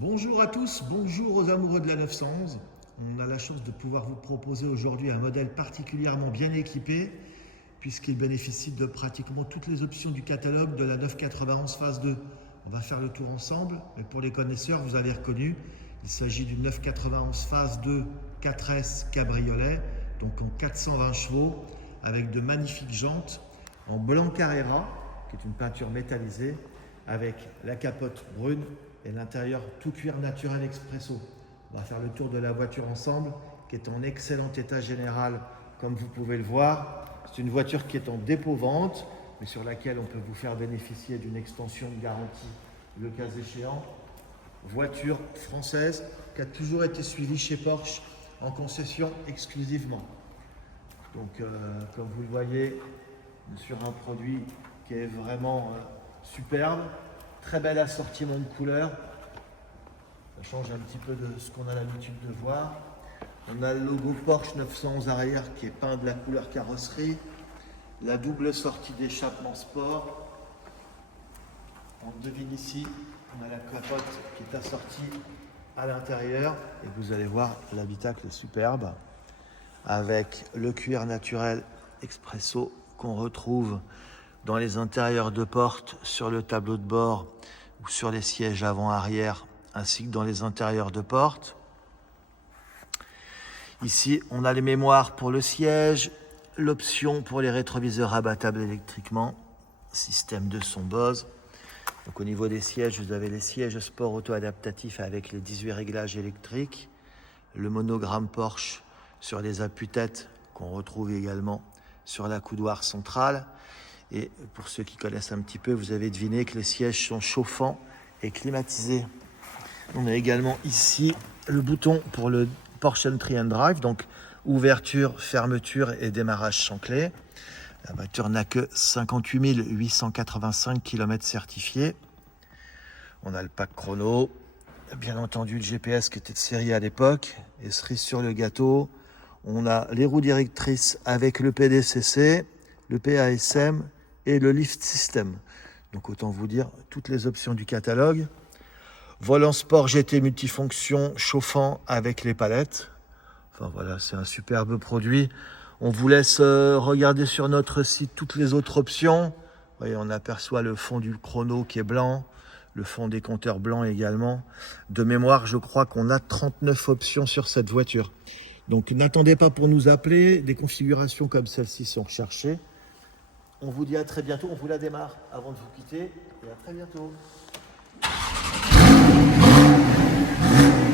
Bonjour à tous, bonjour aux amoureux de la 911. On a la chance de pouvoir vous proposer aujourd'hui un modèle particulièrement bien équipé puisqu'il bénéficie de pratiquement toutes les options du catalogue de la 991 phase 2. On va faire le tour ensemble, mais pour les connaisseurs, vous avez reconnu, il s'agit d'une 991 phase 2 4S cabriolet, donc en 420 chevaux, avec de magnifiques jantes en blanc Carrera, qui est une peinture métallisée, avec la capote brune et l'intérieur tout cuir naturel expresso. On va faire le tour de la voiture ensemble, qui est en excellent état général, comme vous pouvez le voir. C'est une voiture qui est en dépôt-vente, mais sur laquelle on peut vous faire bénéficier d'une extension de garantie le cas échéant. Voiture française qui a toujours été suivie chez Porsche en concession exclusivement. Donc, comme vous le voyez, sur un produit qui est vraiment superbe, très bel assortiment de couleurs. Ça change un petit peu de ce qu'on a l'habitude de voir. On a le logo Porsche 911 arrière qui est peint de la couleur carrosserie. La double sortie d'échappement sport. On devine ici, on a la capote qui est assortie à l'intérieur. Et vous allez voir, l'habitacle est superbe. Avec le cuir naturel expresso qu'on retrouve dans les intérieurs de porte, sur le tableau de bord ou sur les sièges avant-arrière, ainsi que dans les intérieurs de porte. Ici, on a les mémoires pour le siège, l'option pour les rétroviseurs abattables électriquement, système de son Bose. Donc au niveau des sièges, vous avez les sièges sport auto-adaptatifs avec les 18 réglages électriques, le monogramme Porsche sur les appuis-têtes qu'on retrouve également sur la coudoir centrale. Et pour ceux qui connaissent un petit peu, vous avez deviné que les sièges sont chauffants et climatisés. On a également ici le bouton pour le Porsche Entry and Drive, donc ouverture, fermeture et démarrage sans clé. La voiture n'a que 58 885 km certifiés. On a le pack chrono, bien entendu le GPS qui était de série à l'époque, et cerise sur le gâteau, on a les roues directrices avec le PDCC, le PASM et le lift system. Donc autant vous dire toutes les options du catalogue. Volant sport GT multifonction chauffant avec les palettes. Enfin voilà, c'est un superbe produit. On vous laisse regarder sur notre site toutes les autres options. Vous voyez, on aperçoit le fond du chrono qui est blanc, le fond des compteurs blancs également. De mémoire, je crois qu'on a 39 options sur cette voiture. Donc n'attendez pas pour nous appeler, des configurations comme celle-ci sont recherchées. On vous dit à très bientôt, on vous la démarre avant de vous quitter et à très bientôt.